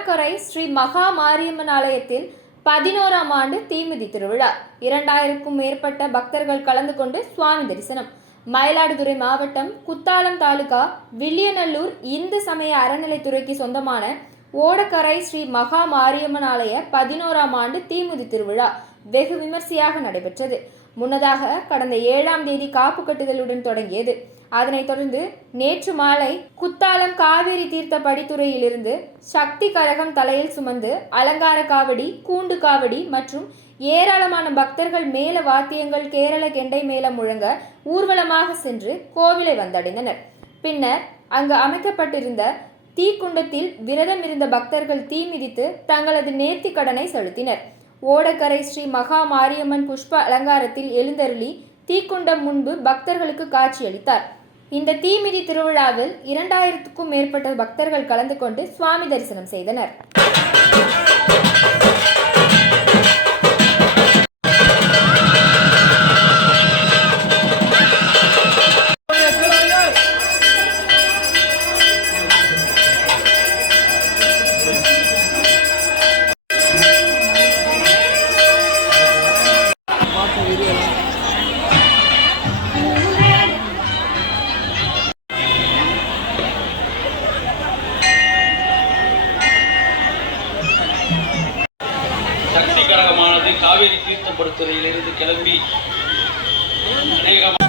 ஸ்ரீ மகா மாரியம்மன் ஆலயத்தில் பதினோராம் ஆண்டு தீமிதி திருவிழா. இரண்டாயிரக்கும் மேற்பட்ட பக்தர்கள் கலந்து கொண்டு சுவாமி தரிசனம். மயிலாடுதுறை மாவட்டம் குத்தாலம் தாலுகா வில்லியநல்லூர் இந்து சமய அறநிலைத்துறைக்கு சொந்தமான ஓடக்கரை ஸ்ரீ மகா மாரியம்மன் ஆலய பதினோராம் ஆண்டு தீமிதி திருவிழா வெகு விமர்சையாக நடைபெற்றது. முன்னதாக கடந்த ஏழாம் தேதி காப்பு கட்டுதலுடன் தொடங்கியது. அதனைத் தொடர்ந்து நேற்று மாலை குத்தாலம் காவேரி தீர்த்த படித்துறையிலிருந்து சக்தி கரகம் தலையில் சுமந்து அலங்கார காவடி கூண்டு காவடி மற்றும் ஏராளமான பக்தர்கள் மேல வாத்தியங்கள் கேரள கெண்டை மேளம் முழங்க ஊர்வலமாக சென்று கோவிலை வந்தடைந்தனர். பின்னர் அங்கு அமைக்கப்பட்டிருந்த தீக்குண்டத்தில் விரதம் இருந்த பக்தர்கள் தீ மிதித்து தங்களது நேர்த்தி கடனை செலுத்தினர். ஓடக்கரை ஸ்ரீ மகா மாரியம்மன் புஷ்ப அலங்காரத்தில் எழுந்தருளி தீக்குண்டம் முன்பு பக்தர்களுக்கு காட்சியளித்தார். இந்த தீமிதி திருவிழாவில் இரண்டாயிரத்துக்கும் மேற்பட்ட பக்தர்கள் கலந்து கொண்டு சுவாமி தரிசனம் செய்தனர். காவேரி தீர்த்தப்படுத்துறையிலிருந்து கிளம்பி அநேகமாக